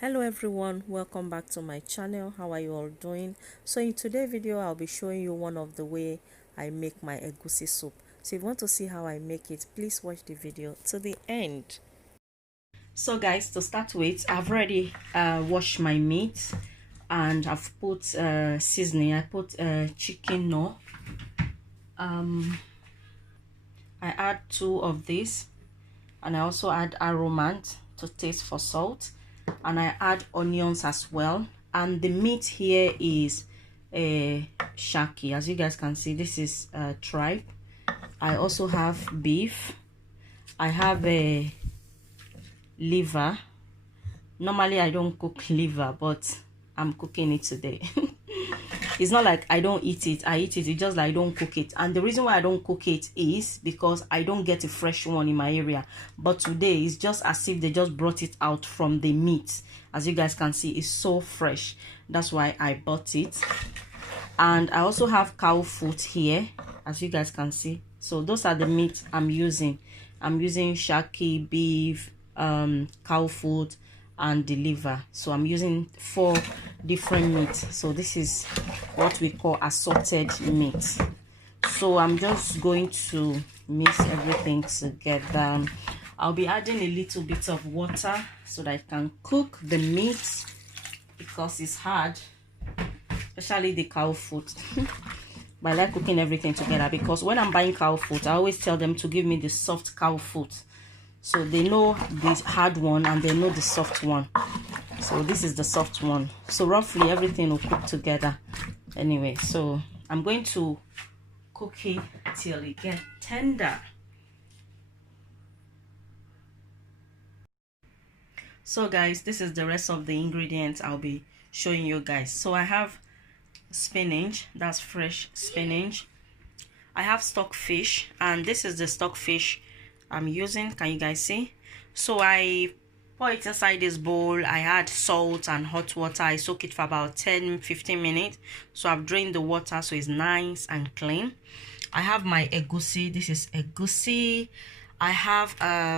Hello everyone, welcome back to my channel. How are you all doing? So in today's video I'll be showing you one of the way I make my egusi soup. So if you want to see how I make it, please watch the video to the end. So guys, to start with, I've already washed my meat and I've put seasoning. I put chicken no. I add 2 of these, and I also add Aromat to taste for salt, and I add onions as well. And the meat here is a shaki. As you guys can see, this is tripe. I also have beef. I have a liver. Normally I don't cook liver, but I'm cooking it today. It's not like I don't eat it. I eat it. It's just like I don't cook it. And the reason why I don't cook it is because I don't get a fresh one in my area. But today it's just as if they just brought it out from the meat. As you guys can see, it's so fresh. That's why I bought it. And I also have cow foot here, as you guys can see. So those are the meat I'm using. I'm using shaki, beef, cow foot, and the liver. So I'm using 4 different meats. So this is what we call assorted meat. So I'm just going to mix everything together. I'll be adding a little bit of water so that I can cook the meat, because it's hard, especially the cow foot. But I like cooking everything together, because when I'm buying cow foot, I always tell them to give me the soft cow foot, so they know the hard one and they know the soft one. So this is the soft one. So roughly everything will cook together anyway. So I'm going to cook it till it gets tender. So guys, this is the rest of the ingredients I'll be showing you guys. So I have spinach, that's fresh spinach. I have stockfish, and this is the stockfish I'm using. Can you guys see? So I pour it inside this bowl. I add salt and hot water. I soak it for about 10-15 minutes. So I've drained the water so it's nice and clean. I have my egusi. This is egusi. I have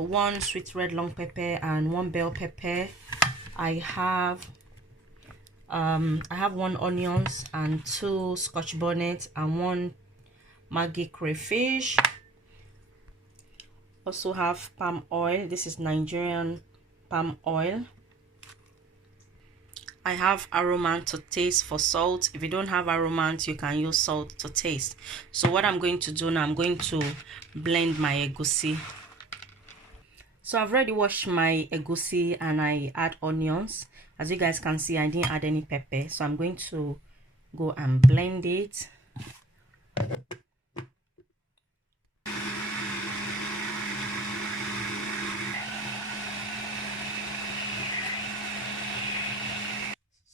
1 sweet red long pepper and 1 bell pepper. I have 1 onions and 2 Scotch bonnets and 1 Maggi crayfish. Also have palm oil. This is Nigerian palm oil. I have Aromat to taste for salt. If you don't have Aromat, you can use salt to taste. So what I'm going to do now, I'm going to blend my egusi. So I've already washed my egusi and I add onions. As you guys can see, I didn't add any pepper. So I'm going to go and blend it.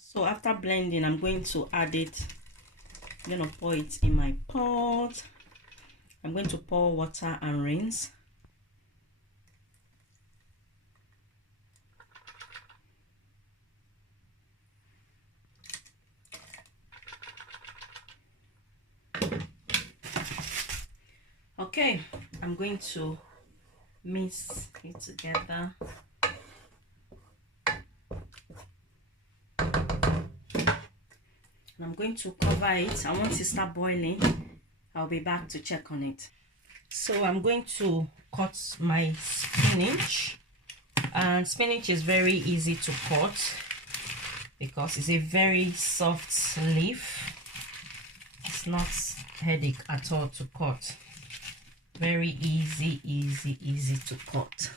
So after blending, I'm going to add it. I'm going to pour it in my pot. I'm going to pour water and rinse. Okay, I'm going to mix it together. And I'm going to cover it, and once it starts boiling, I'll be back to check on it. So I'm going to cut my spinach, and spinach is very easy to cut because it's a very soft leaf. It's not headache at all to cut. Very easy to cut.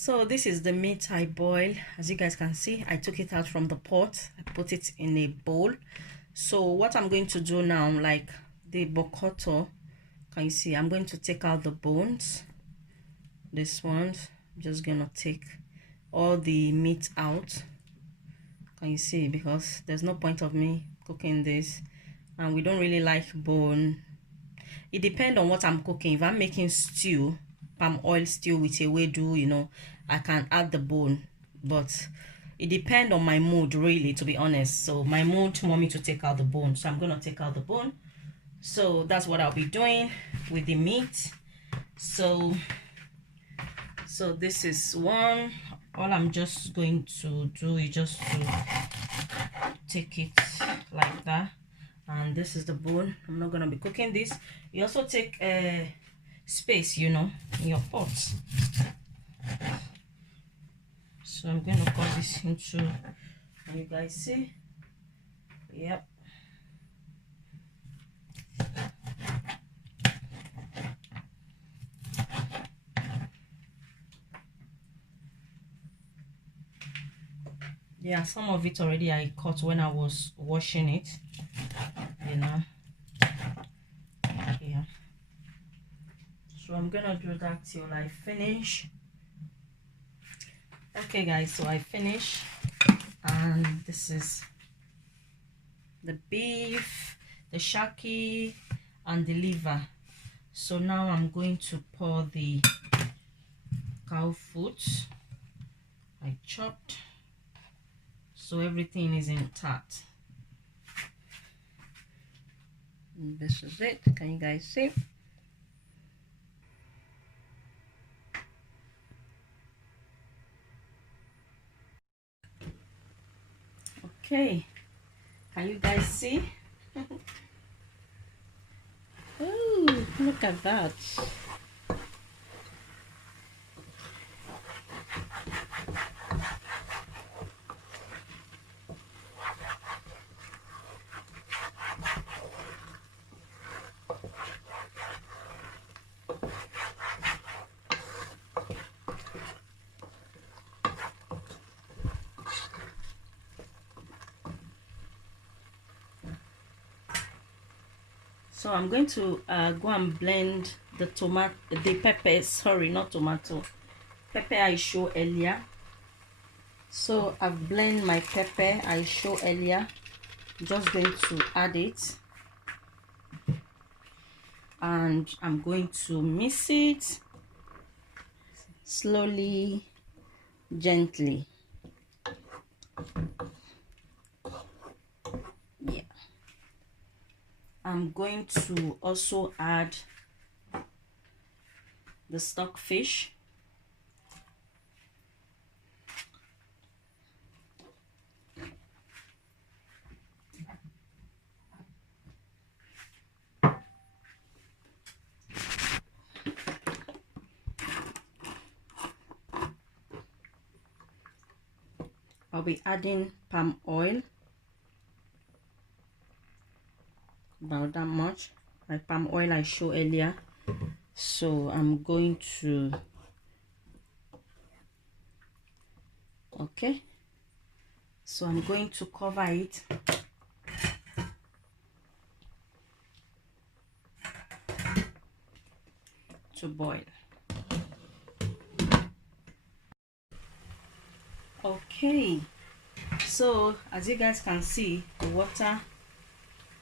So this is the meat I boiled. As you guys can see, I took it out from the pot. I put it in a bowl. So what I'm going to do now, like the bokoto, can you see, I'm going to take out the bones. This one, I'm just gonna take all the meat out. Can you see? Because there's no point of me cooking this, and we don't really like bone. It depends on what I'm cooking. If I'm making stew, palm oil stew with ewedu, you know, I can add the bone, but it depends on my mood, really, to be honest. So my mood want me to take out the bone, so I'm gonna take out the bone. So that's what I'll be doing with the meat. So this is one. All I'm just going to do is just to take it like that, and this is the bone. I'm not gonna be cooking this. You also take space, you know, in your pot. So I'm gonna cut this into, can you guys see? Yep. Yeah, some of it already I cut when I was washing it, you know. Yeah. So I'm gonna do that till I finish. Okay guys, so I finish, and this is the beef, the shaki, and the liver. So now I'm going to pour the cow foot I chopped, so everything is intact. And this is it. Can you guys see? Okay, can you guys see? Oh, look at that. So I'm going to go and blend the pepper, sorry, not tomato, pepper I showed earlier. So I've blended my pepper I showed earlier. I'm just going to add it, and I'm going to mix it slowly, gently. Yeah. I'm going to also add the stock fish. I'll be adding palm oil, about that much, like palm oil I showed earlier. So I'm going to, okay, so I'm going to cover it to boil. Okay, so as you guys can see, the water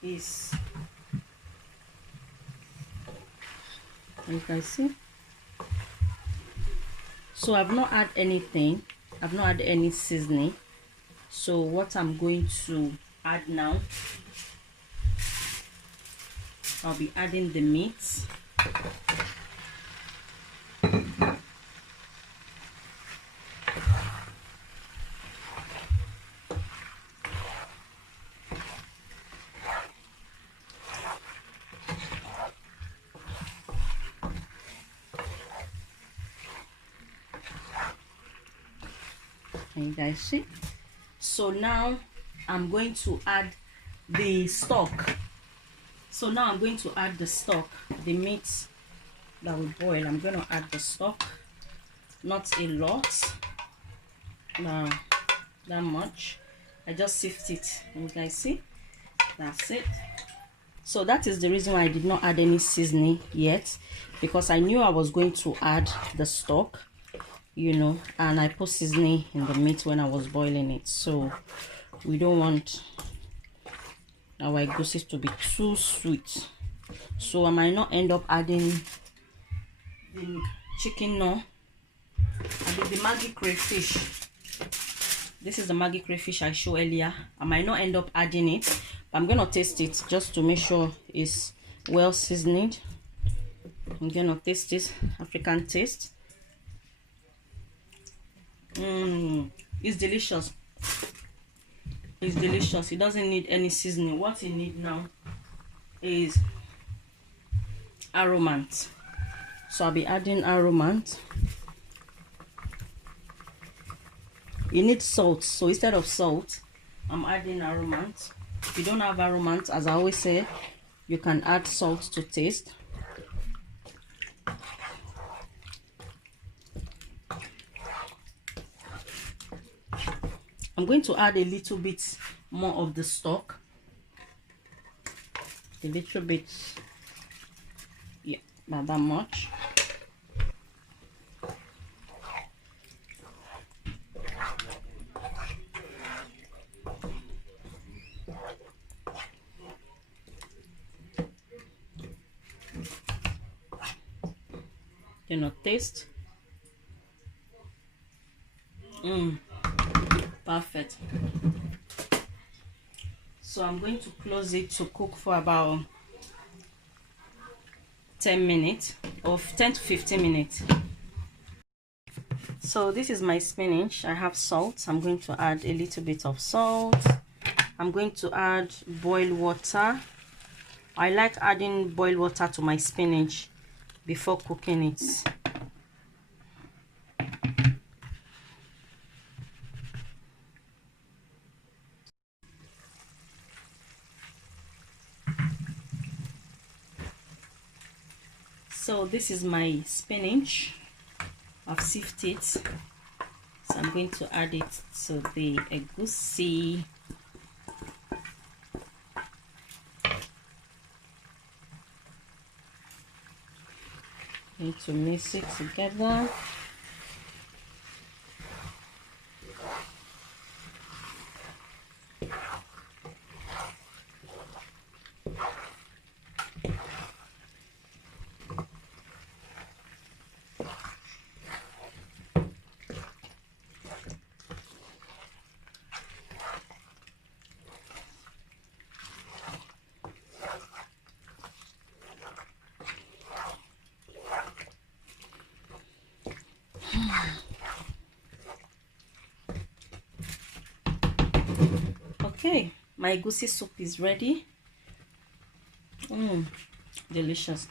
is, you guys see, so I've not added anything, I've not added any seasoning. So what I'm going to add now, I'll be adding the meat. Can you guys see? So now I'm going to add the stock. So now I'm going to add the stock, the meat that will boil. I'm going to add the stock. not a lot, now that much. I just sift it, you guys see. That's it. So that is the reason why I did not add any seasoning yet, because I knew I was going to add the stock, you know, and I put seasoning in the meat when I was boiling it. So we don't want our egusi to be too sweet. So I might not end up adding the chicken, no. I did the Maggi crayfish. This is the Maggi crayfish I showed earlier. I might not end up adding it, but I'm gonna taste it just to make sure it's well seasoned. I'm gonna taste this African taste. It's delicious. It's delicious. It doesn't need any seasoning. What it needs now is Aromat. So I'll be adding Aromat. You need salt, so instead of salt, I'm adding Aromat. If you don't have Aromat, as I always say, you can add salt to taste. I'm going to add a little bit more of the stock. A little bit, yeah, not that much. You know, taste. Perfect. So I'm going to close it to cook for about 10 minutes or 10 to 15 minutes. So this is my spinach. I have salt. I'm going to add a little bit of salt. I'm going to add boiled water. I like adding boiled water to my spinach before cooking it. So this is my spinach. I've sifted it. So I'm going to add it to the egusi. Need to mix it together. Okay, my egusi soup is ready. Delicious.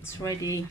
It's ready.